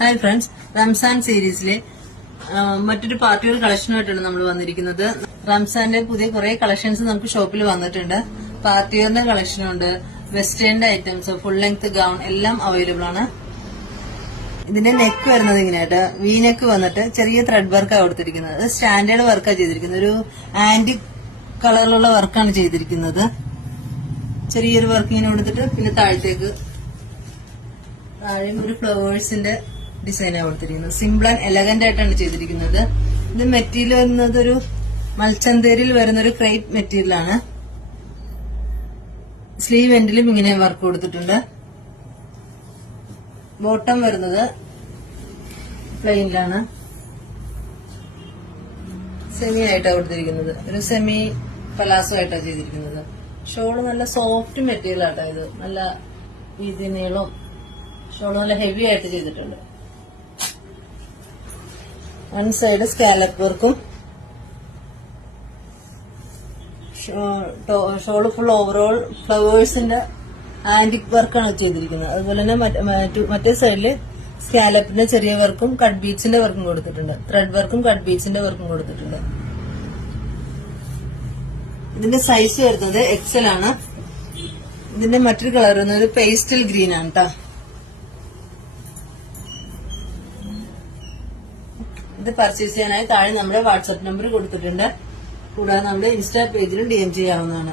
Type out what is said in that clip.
Hi friends, Ramzan സീരീസിലെ മറ്റൊരു പാർട്ടിയുടെ കളക്ഷനുമായിട്ടാണ് നമ്മൾ വന്നിരിക്കുന്നത്. റംസാന്റെ പുതിയ കുറെ കളക്ഷൻസ് നമുക്ക് ഷോപ്പിൽ വന്നിട്ടുണ്ട്. പാർട്ടിയുടെ കളക്ഷനുണ്ട്, western items, full length gown എല്ലാം അവൈലബിൾ ആണ്. ഇതിന്റെ നെക്ക് വരുന്നത് ഇങ്ങനെയായിട്ട് വി നെക്ക് വന്നിട്ട് ചെറിയ ത്രെഡ് വർക്കാണ് കൊടുത്തിരിക്കുന്നത്. സ്റ്റാൻഡേർഡ് വർക്കാണ് ചെയ്തിരിക്കുന്നത്. ഒരു ആന്റിക് കളറിലുള്ള വർക്കാണ് ചെയ്തിരിക്കുന്നത്. ചെറിയൊരു വർക്ക് ഇങ്ങനെ കൊടുത്തിട്ട് പിന്നെ താഴത്തേക്ക് ഒരു ഫ്ലവേഴ്സിന്റെ ഡിസൈനാണ് കൊടുത്തിരിക്കുന്നത്. സിമ്പിൾ ആൻഡ് എലഗന്റ് ആയിട്ടാണ് ചെയ്തിരിക്കുന്നത്. ഇത് മെറ്റീരിയൽ വരുന്നത് ഒരു മൽച്ചന്തേരിൽ വരുന്ന ഒരു ക്രേപ്പ് മെറ്റീരിയലാണ്. സ്ലീവ് എൻഡിലും ഇങ്ങനെ വർക്ക് കൊടുത്തിട്ടുണ്ട്. ബോട്ടം വരുന്നത് പ്ലെയിനിലാണ്. സെമി ആയിട്ടാണ് കൊടുത്തിരിക്കുന്നത്. ഒരു സെമി പലാസോ ആയിട്ടാണ് ചെയ്തിരിക്കുന്നത്. ഷോള് നല്ല സോഫ്റ്റ് മെറ്റീരിയൽ ആട്ടോ. ഇത് നല്ല വീതി നീളം. ഷോള് നല്ല ഹെവി ആയിട്ട് ചെയ്തിട്ടുണ്ട്. വൺ സൈഡ് സ്കാലപ്പ് വർക്കും ഷോള് ഫുൾ ഓവറോൾ ഫ്ലവേഴ്സിന്റെ ആന്റിക് വർക്കാണ് ചെയ്തിരിക്കുന്നത്. അതുപോലെ തന്നെ മറ്റേ സൈഡില് സ്കാലപ്പിന്റെ ചെറിയ വർക്കും കട്ട് ബീഡ്സിന്റെ വർക്കും കൊടുത്തിട്ടുണ്ട്. ത്രെഡ് വർക്കും കട്ട് ബീഡ്സിന്റെ വർക്കും കൊടുത്തിട്ടുണ്ട്. ഇതിന്റെ സൈസ് വരുന്നത് എക്സൽ ആണ്. ഇതിന്റെ മറ്റൊരു കളർ വരുന്നത് പേസ്റ്റൽ ഗ്രീൻ ആണ് കേട്ടോ. ഇത് പർച്ചേസ് ചെയ്യാനായി താഴെ നമ്മുടെ വാട്സ്ആപ്പ് നമ്പർ കൊടുത്തിട്ടുണ്ട്. കൂടാതെ നമ്മുടെ ഇൻസ്റ്റാ പേജിലും DM ചെയ്യാവുന്നതാണ്.